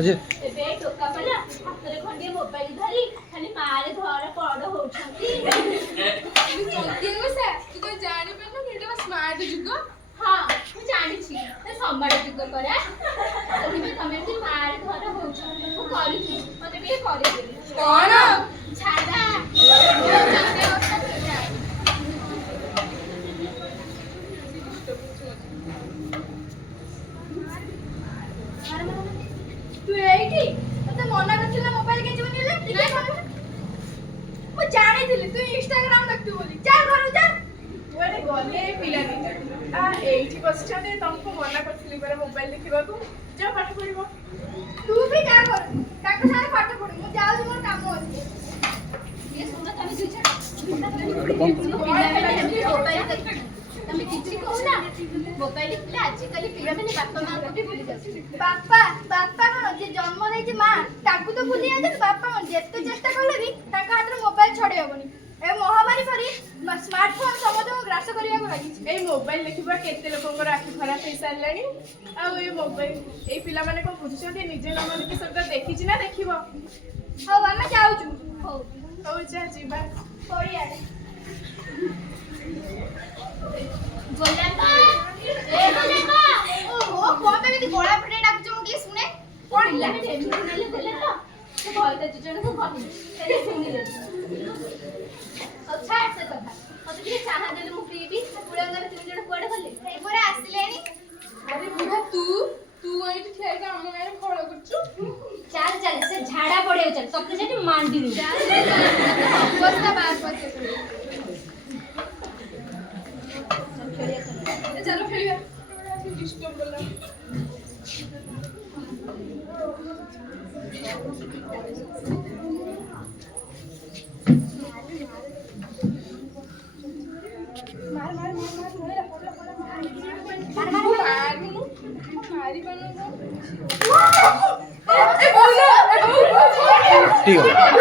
अजय ଏବେ ଟୋକା ପିଲା ହାତରେ ଖଣ୍ଡିଏ ମୋବାଇଲ ଧରି ଖାଲି ମାରେ ଧର ପଡ ହଉଛନ୍ତି। ତୁ ତ ଜାଣିପାରୁନୁ ଏଇଟା ସ୍ମାର୍ଟ ଯୁଗ। ହଁ ମୁଁ ଜାଣିଛି ସମ୍ବାଦ ଯୁଗ ପରା। ସେଥିପାଇଁ ତମେ ଏମିତି ମାରେ ଧର ହଉଛ। ମୁଁ କରୁଛି ମତେ ଟିକେ କରିଦେବି। କଣ ଛାଡା ତୁ ଏଇଠି ତତେ ମନା କରିଥିଲି ନା ମୋବାଇଲ କେଞ୍ଚିବନି ହେଲେ ଟିକେ ମୁଁ ଜାଣିଥିଲି ତୁ ଇନଷ୍ଟାଗ୍ରାମ ଦେଖୁଛୁ ବୋଲି। ଚାଲ ଘରକୁ ଚାଲ। କୁଆଡେ ଗଲେ ପିଲା ଦିଟା ଏଇଠି ବସିଛନ୍ତି। ତମକୁ ମନା କରିଥିଲି ପରା ମୋବାଇଲ ଦେଖିବାକୁ। ଯା ପାଠ ପଢିବ। ତୁ ବି ଯା ଘରକୁ ତାଙ୍କ ସାଙ୍ଗରେ ପାଠ ପଢିବୁ। ମୁଁ ଯାଉଛି ମୋର କାମ ଅଛି। ତମେ କିଛି କହୁନା ମୋବାଇଲ ଥିଲେ ଆଜିକାଲି ପିଲାମାନେ ବାପା ମାଆଙ୍କୁ ବି ଭୁଲି ଯାଉଛନ୍ତି। ବାପା କଣ ଯିଏ ଜନ୍ମ ଦେଇଛି ମା ତାକୁ ତ ଭୁଲି ଯାଉଛନ୍ତି। ବାପା କଣ ଯେତେ ଚେଷ୍ଟା କଲେ ବି ତାଙ୍କ ହାତରେ ମୋବାଇଲ ଛଡେଇ ହବନି। ଏ ମହାମାରୀ ପରି ସ୍ମାର୍ଟଫୋନ ସମସ୍ତଙ୍କୁ ଗ୍ରାସ କରିବାକୁ ଲାଗିଛି। ଏଇ ମୋବାଇଲ ଦେଖିବା କେତେ ଲୋକଙ୍କର ଆଖି ଖରାପ ହେଇସାରିଲାଣି। ଆଉ ଏଇ ମୋବାଇଲ ଏଇ ପିଲାମାନେ କଣ ବୁଝୁଛନ୍ତି? ନିଜେ ନ ମାନିକି ସେଟା ଦେଖିଛି ନା ଦେଖିବ। ହଉ ଆମେ ଯାଉଛୁ। ହଉ ଯା ଯିବା ପଡ଼ିଆରେ। ଗୋଲାପ ଏ ଗୋଲାପ ଓହୋ କଣ ପାଇଁ ଏମିତି ଗଳା ଫଟେଇ ଡାକୁଛ? ମୁଁ ଟିକେ ଶୁଣେ। କଣ ପିଲାମାନେ ଏମିତି ନେଲେ ଦେଲେ ତ ସେ ଘରଟା ଦି ଜଣଙ୍କୁ କହିଲେ ସେ ଶୁଣିଲେ। ଆଉ ଛାଡ ସେ କଥା। ମତେ ଟିକେ ଚାହା ଦେଲେ ମୁଁ ପିଇବି। ବୁଢ଼ାଙ୍କର 3 ଜଣ କୁଆଡେ ଗଲେ? ଏଇ ପରା ଆସିଲେଣି। ଆରେ ବୁଢା ତୁ ଏଇଠି ଠିଆ ହେଇକି ଆମ ଗାଁରେ ଫଳ କରୁଛୁ। ଚାଲ ଚାଲ ସେ ଝାଡା ପଡିବାକୁ ଚାଲ ତତେ ସେଠି ମାଣ୍ଡି ଅବସ୍ଥା ବାହାର କରିଦେବେ। ଚାଲ ଖେଳିବା। ଡିଷ୍ଟର୍ବ କଲା। ठीक है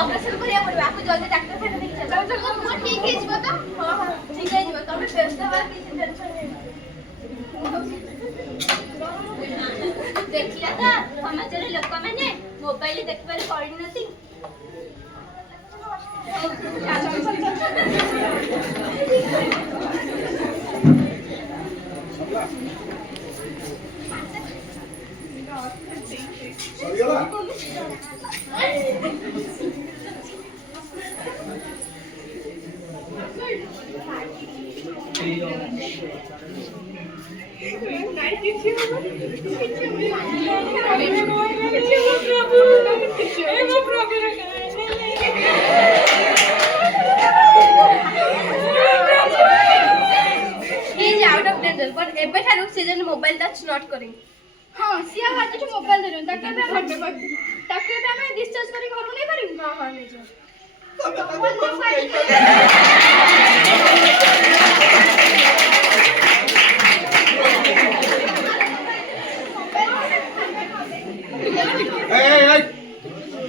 ऑपरेशन करिया पड़िबा आपको जल्दी डॉक्टर खाना देख चलो वो ठीक है जीव तो हां हां ठीक है जीव तमे व्यस्त हवा किसी टेंशन नहीं देखिला था समाचार लोक माने मोबाइल देखबार पड़ी नथि मोबाइल टच नॉट करेंगे हां सिया हाथ से मोबाइल धरन ताके पे हटे पर ताके पे हमें डिस्चार्ज करी घर नहीं करी हां हां नहीं जा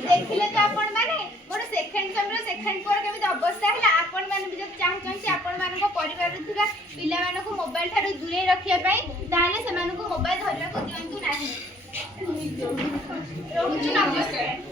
देखिले तो आपण माने गोटे सेकंड समय सेकंड पर केबे अवस्था हैला आपण माने भी जब चाहछन कि आपण मानको परिवार थिबा पिला मानको मोबाइल ठारू दूरे रखिया पई ताले से मानको मोबाइल धरिया को दियंतु ना ରହୁଛି ନମସ୍କାର।